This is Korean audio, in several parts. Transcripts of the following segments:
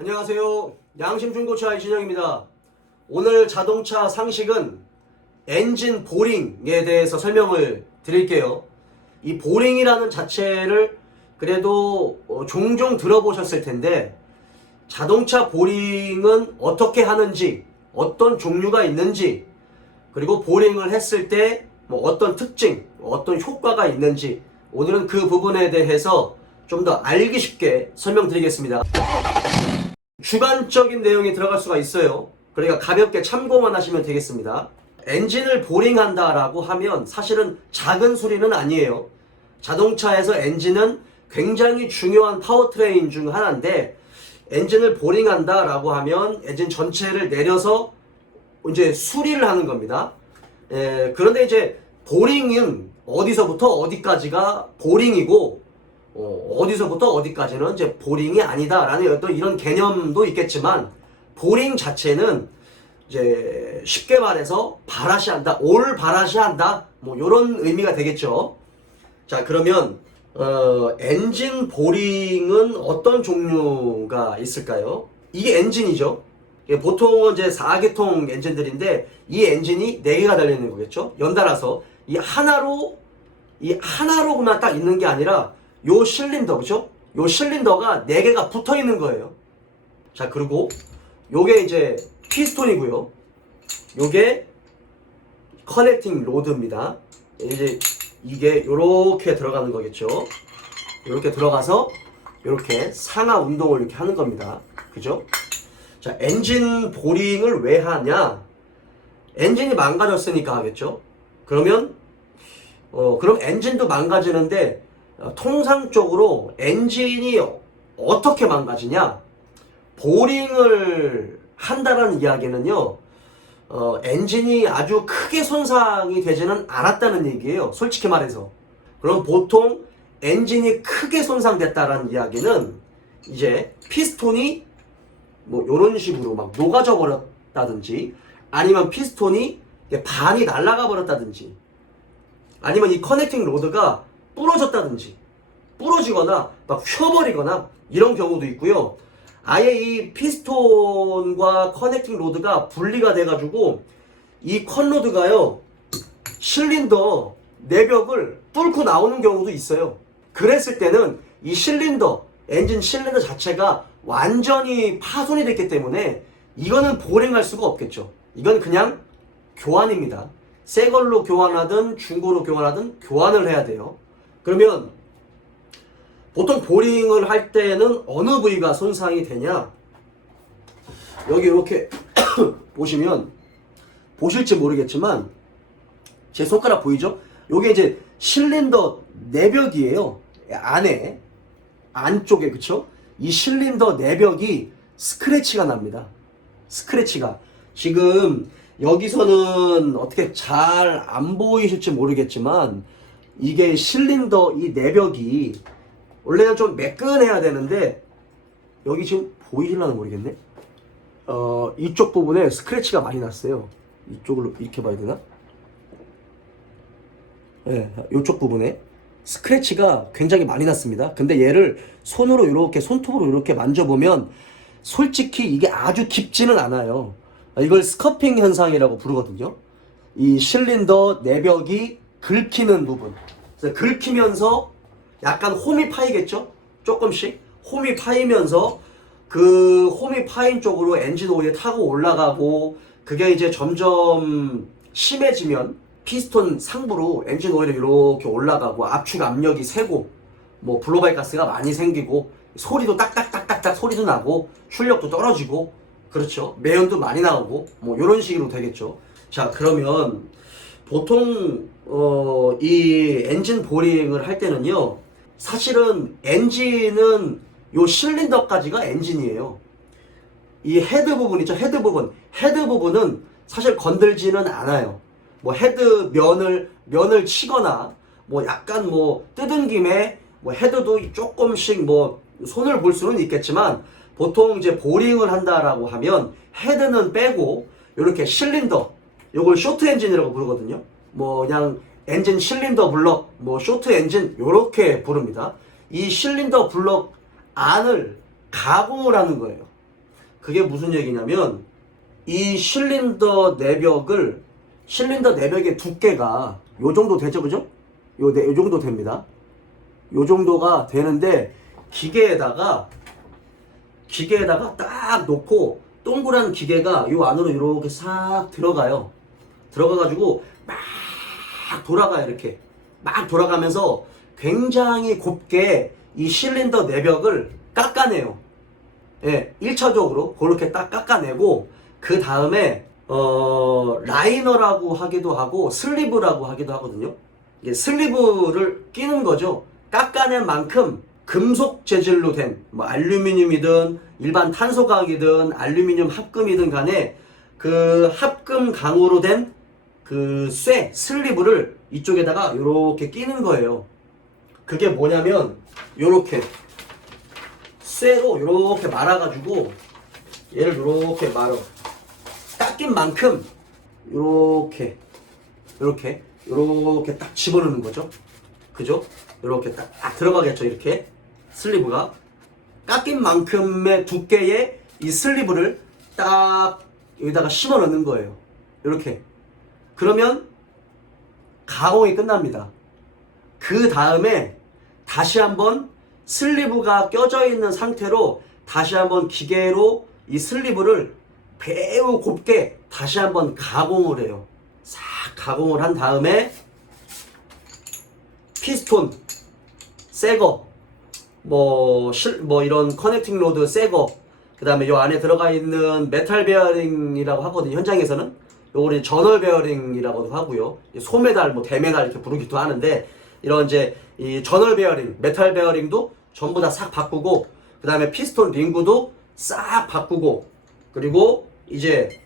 안녕하세요. 양심중고차 이진영입니다. 오늘 자동차 상식은 엔진 보링에 대해서 설명을 드릴게요. 이 보링이라는 자체를 그래도 종종 들어보셨을 텐데, 자동차 보링은 어떻게 하는지, 어떤 종류가 있는지, 그리고 보링을 했을 때 어떤 특징, 어떤 효과가 있는지, 오늘은 그 부분에 대해서 좀 더 알기 쉽게 설명드리겠습니다. 주관적인 내용이 들어갈 수가 있어요. 그러니까 가볍게 참고만 하시면 되겠습니다. 엔진을 보링한다 라고 하면 사실은 작은 소리는 아니에요. 자동차에서 엔진은 굉장히 중요한 파워트레인 중 하나인데, 엔진을 보링한다 라고 하면 엔진 전체를 내려서 이제 수리를 하는 겁니다. 그런데 이제 보링은 어디서부터 어디까지가 보링이고, 어디서부터 어디까지는 이제 보링이 아니다라는 어떤 이런 개념도 있겠지만, 보링 자체는 이제 쉽게 말해서 바라시한다, 올 바라시한다, 뭐 이런 의미가 되겠죠. 자, 그러면 엔진 보링은 어떤 종류가 있을까요? 이게 엔진이죠. 보통은 이제 4기통 엔진들인데, 이 엔진이 4개가 달려있는 거겠죠. 연달아서 이 하나로만 딱 있는 게 아니라 요 실린더, 그죠? 요 실린더가 4개가 붙어 있는 거예요. 자, 그리고 요게 이제 피스톤이고요. 요게 커넥팅 로드입니다. 이제 이게 요렇게 들어가는 거겠죠. 요렇게 들어가서 요렇게 상하 운동을 이렇게 하는 겁니다. 그죠? 자, 엔진 보링을 왜 하냐? 엔진이 망가졌으니까 하겠죠? 그러면 그럼 엔진도 망가지는데, 통상적으로 엔진이 어떻게 망가지냐? 보링을 한다라는 이야기는요, 엔진이 아주 크게 손상이 되지는 않았다는 얘기예요. 솔직히 말해서. 그럼 보통 엔진이 크게 손상됐다라는 이야기는 이제 피스톤이 뭐 요런 식으로 막 녹아져 버렸다든지, 아니면 피스톤이 반이 날아가 버렸다든지, 아니면 이 커넥팅 로드가 부러졌다든지, 부러지거나 막 휘어버리거나 이런 경우도 있고요. 아예 이 피스톤과 커넥팅 로드가 분리가 돼가지고 이 컨로드가요, 실린더 내벽을 뚫고 나오는 경우도 있어요. 그랬을 때는 이 실린더, 엔진 실린더 자체가 완전히 파손이 됐기 때문에 이거는 보링할 수가 없겠죠. 이건 그냥 교환입니다. 새 걸로 교환하든 중고로 교환하든 교환을 해야 돼요. 그러면 보통 보링을 할 때는 어느 부위가 손상이 되냐? 여기 이렇게 보시면, 보실지 모르겠지만 제 손가락 보이죠? 요게 이제 실린더 내벽이에요. 안쪽에, 그쵸? 이 실린더 내벽이 스크래치가 납니다. 스크래치가. 지금 여기서는 어떻게 잘 안 보이실지 모르겠지만, 이게 실린더 이 내벽이 원래는 좀 매끈해야 되는데, 여기 지금 보이실려나 모르겠네. 이쪽 부분에 스크래치가 많이 났어요. 이쪽으로 이렇게 봐야 되나? 네, 이쪽 부분에 스크래치가 굉장히 많이 났습니다. 근데 얘를 손으로 이렇게, 손톱으로 이렇게 만져보면 솔직히 이게 아주 깊지는 않아요. 이걸 스커핑 현상이라고 부르거든요. 이 실린더 내벽이 긁히는 부분. 그래서 긁히면서 약간 홈이 파이겠죠? 조금씩 홈이 파이면서 그 홈이 파인 쪽으로 엔진 오일이 타고 올라가고, 그게 이제 점점 심해지면 피스톤 상부로 엔진 오일이 이렇게 올라가고, 압축 압력이 세고, 뭐 블로바이 가스가 많이 생기고, 소리도 딱딱딱딱딱 소리도 나고, 출력도 떨어지고, 그렇죠? 매연도 많이 나오고, 뭐 이런 식으로 되겠죠. 자, 그러면 보통 이 엔진 보링을 할 때는요, 사실은 엔진은 요 실린더까지가 엔진이에요. 이 헤드 부분 있죠? 헤드 부분은 사실 건들지는 않아요. 뭐 헤드 면을 치거나, 뭐 약간 뭐 뜯은 김에 뭐 헤드도 조금씩 뭐 손을 볼 수는 있겠지만, 보통 이제 보링을 한다라고 하면 헤드는 빼고 이렇게 실린더, 요걸 쇼트 엔진이라고 부르거든요. 뭐 그냥 엔진 실린더 블럭, 뭐 쇼트 엔진 요렇게 부릅니다. 이 실린더 블럭 안을 가공을 하는 거예요. 그게 무슨 얘기냐면 이 실린더 내벽의 두께가 요 정도 되죠, 그죠? 요 정도 됩니다. 요 정도가 되는데 기계에다가 딱 놓고 동그란 기계가 요 안으로 이렇게 싹 들어가요. 들어가가지고 막 돌아가요. 이렇게 막 돌아가면서 굉장히 곱게 이 실린더 내벽을 깎아내요. 예, 1차적으로 그렇게 딱 깎아내고 그 다음에 라이너라고 하기도 하고 슬리브라고 하기도 하거든요. 이게 슬리브를 끼는 거죠. 깎아낸 만큼 금속 재질로 된 뭐 알루미늄이든 일반 탄소광이든 알루미늄 합금이든 간에 그 합금 강으로 된 그 슬리브를 이쪽에다가 이렇게 끼는 거예요. 그게 뭐냐면 요렇게 쇠로 이렇게 말아가지고 얘를 이렇게 말어 깎인 만큼 이렇게 딱 집어넣는 거죠. 그죠? 이렇게 딱 들어가겠죠. 이렇게 슬리브가 깎인 만큼의 두께의 이 슬리브를 딱 여기다가 심어 넣는 거예요. 이렇게. 그러면 가공이 끝납니다. 그 다음에 다시 한번 슬리브가 껴져 있는 상태로 다시 한번 기계로 이 슬리브를 매우 곱게 다시 한번 가공을 해요. 싹 가공을 한 다음에 피스톤 새거 뭐 이런 커넥팅 로드 새거 그 다음에 요 안에 들어가 있는 메탈 베어링이라고 하거든요. 현장에서는 요거를 저널 베어링이라고도 하고요. 소메달 뭐 대메달 이렇게 부르기도 하는데 이런 이제 이 저널 베어링 메탈 베어링도 전부 다 싹 바꾸고 그 다음에 피스톤 링구도 싹 바꾸고 그리고 이제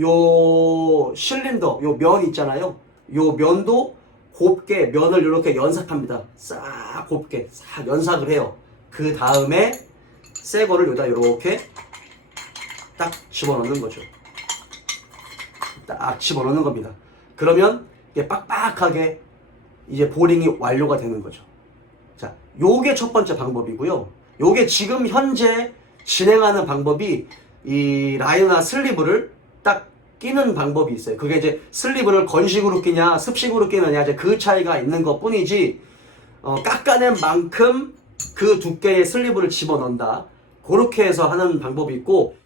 요 실린더 요 면 있잖아요. 요 면도 곱게 면을 이렇게 연삭합니다. 싹 곱게 싹 연삭을 해요. 그 다음에 새 거를 여기다 이렇게 딱 집어넣는 거죠. 딱 집어넣는 겁니다. 그러면 이게 빡빡하게 이제 보링이 완료가 되는 거죠. 자, 요게 첫 번째 방법이고요. 요게 지금 현재 진행하는 방법이 이 라이너나 슬리브를 딱 끼는 방법이 있어요. 그게 이제 슬리브를 건식으로 끼냐 습식으로 끼느냐 이제 그 차이가 있는 것 뿐이지 깎아낸 만큼 그 두께의 슬리브를 집어넣는다. 그렇게 해서 하는 방법이 있고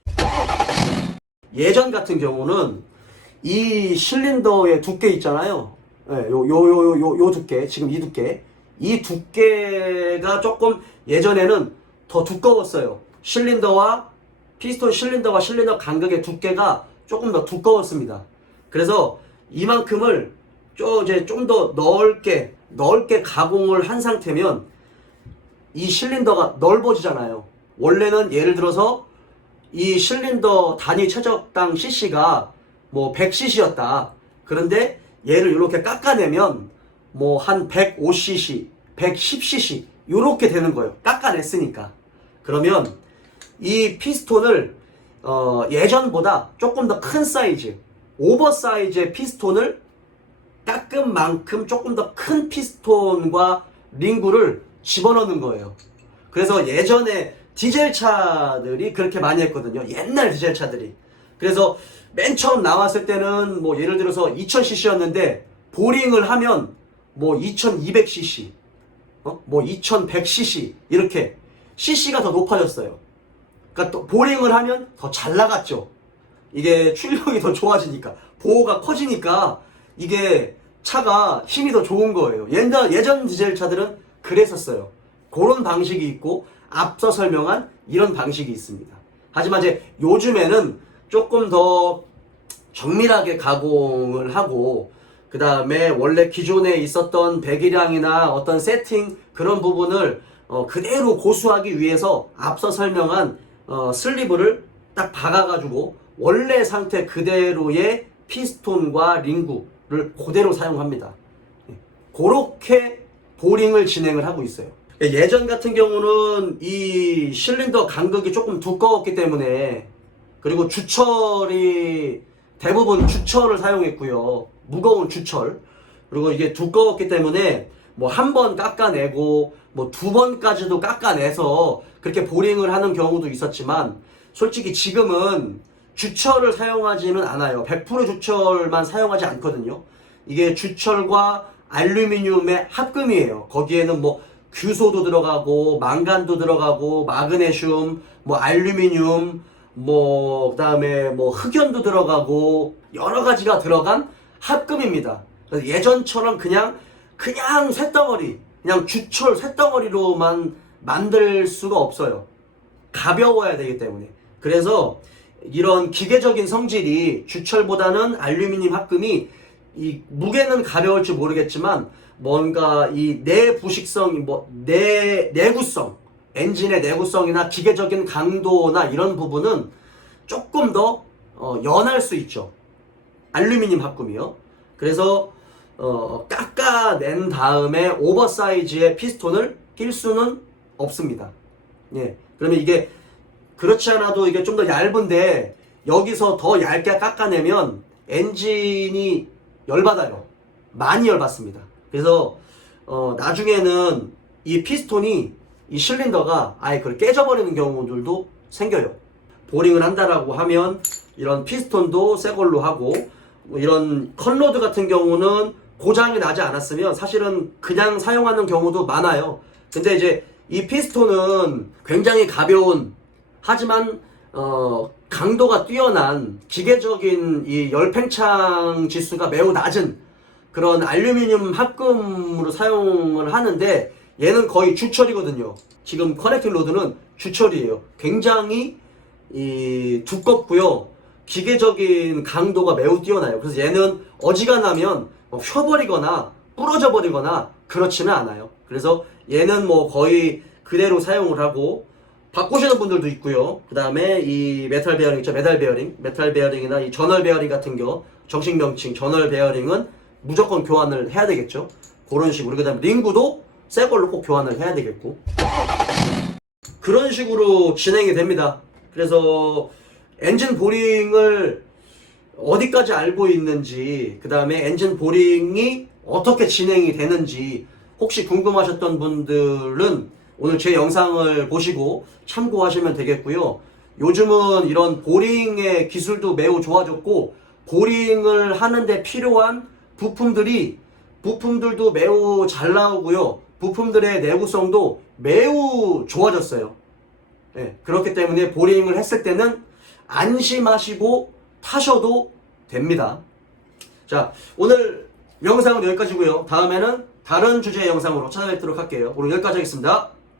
예전 같은 경우는 이 실린더의 두께 있잖아요. 네, 요 두께, 지금 이 두께가 조금 예전에는 더 두꺼웠어요. 피스톤 실린더와 실린더 간격의 두께가 조금 더 두꺼웠습니다. 그래서 이만큼을 좀 더 넓게 가공을 한 상태면 이 실린더가 넓어지잖아요. 원래는 예를 들어서 이 실린더 단위 최적당 cc가 뭐 100cc였다. 그런데 얘를 이렇게 깎아내면 뭐 한 105cc, 110cc 이렇게 되는 거예요. 깎아냈으니까. 그러면 이 피스톤을 예전보다 조금 더 큰 사이즈, 오버사이즈의 피스톤을 깎은 만큼 조금 더 큰 피스톤과 링구를 집어넣는 거예요. 그래서 예전에 디젤차들이 그렇게 많이 했거든요. 옛날 디젤차들이. 그래서 맨 처음 나왔을 때는 뭐 예를 들어서 2000cc였는데 보링을 하면 뭐 2200cc, 뭐 2100cc 이렇게 cc가 더 높아졌어요. 그러니까 또 보링을 하면 더 잘 나갔죠. 이게 출력이 더 좋아지니까 보호가 커지니까 이게 차가 힘이 더 좋은 거예요. 예전 디젤 차들은 그랬었어요. 그런 방식이 있고 앞서 설명한 이런 방식이 있습니다. 하지만 이제 요즘에는 조금 더 정밀하게 가공을 하고 그 다음에 원래 기존에 있었던 배기량이나 어떤 세팅 그런 부분을 그대로 고수하기 위해서 앞서 설명한 슬리브를 딱 박아가지고 원래 상태 그대로의 피스톤과 링구를 그대로 사용합니다. 그렇게 보링을 진행을 하고 있어요. 예전 같은 경우는 이 실린더 간격이 조금 두꺼웠기 때문에 그리고 주철이 대부분 주철을 사용했고요. 무거운 주철. 그리고 이게 두꺼웠기 때문에 뭐 한 번 깎아내고 뭐 두 번까지도 깎아내서 그렇게 보링을 하는 경우도 있었지만 솔직히 지금은 주철을 사용하지는 않아요. 100% 주철만 사용하지 않거든요. 이게 주철과 알루미늄의 합금이에요. 거기에는 뭐 규소도 들어가고 망간도 들어가고 마그네슘, 뭐 알루미늄, 뭐 그다음에 뭐 흑연도 들어가고 여러 가지가 들어간 합금입니다. 그래서 예전처럼 그냥 쇳덩어리, 그냥 주철 쇳덩어리로만 만들 수가 없어요. 가벼워야 되기 때문에. 그래서 이런 기계적인 성질이 주철보다는 알루미늄 합금이 이 무게는 가벼울지 모르겠지만 뭔가 이 내부식성, 뭐 내구성, 엔진의 내구성이나 기계적인 강도나 이런 부분은 조금 더 연할 수 있죠. 알루미늄 합금이요. 그래서 깎아낸 다음에 오버사이즈의 피스톤을 낄 수는 없습니다. 예. 그러면 이게 그렇지 않아도 이게 좀 더 얇은데 여기서 더 얇게 깎아내면 엔진이 열받아요. 많이 열받습니다. 그래서 나중에는 이 피스톤이 이 실린더가 아예 그걸 깨져버리는 경우들도 생겨요. 보링을 한다라고 하면 이런 피스톤도 새 걸로 하고 뭐 이런 컨로드 같은 경우는 고장이 나지 않았으면 사실은 그냥 사용하는 경우도 많아요. 근데 이제 이 피스톤은 굉장히 가벼운 하지만 강도가 뛰어난 기계적인 이 열팽창 지수가 매우 낮은 그런 알루미늄 합금으로 사용을 하는데 얘는 거의 주철이거든요. 지금 커넥팅 로드는 주철이에요. 굉장히 두껍고요. 기계적인 강도가 매우 뛰어나요. 그래서 얘는 어지간하면 휘어버리거나 부러져 버리거나 그렇지는 않아요. 그래서 얘는 뭐 거의 그대로 사용을 하고 바꾸시는 분들도 있고요. 그 다음에 이 메탈 베어링 있죠. 메탈 베어링이나 이 저널 베어링 같은 경우 정식 명칭 저널 베어링은 무조건 교환을 해야 되겠죠. 그런 식으로. 그 다음에 링구도 새 걸로 꼭 교환을 해야 되겠고 그런 식으로 진행이 됩니다. 그래서 엔진 보링을 어디까지 알고 있는지, 그 다음에 엔진 보링이 어떻게 진행이 되는지 혹시 궁금하셨던 분들은 오늘 제 영상을 보시고 참고하시면 되겠고요. 요즘은 이런 보링의 기술도 매우 좋아졌고 보링을 하는데 필요한 부품들도 매우 잘 나오고요. 부품들의 내구성도 매우 좋아졌어요. 네, 그렇기 때문에 보링을 했을 때는 안심하시고 타셔도 됩니다. 자, 오늘 영상은 여기까지고요. 다음에는 다른 주제의 영상으로 찾아뵙도록 할게요. 오늘 여기까지 하겠습니다.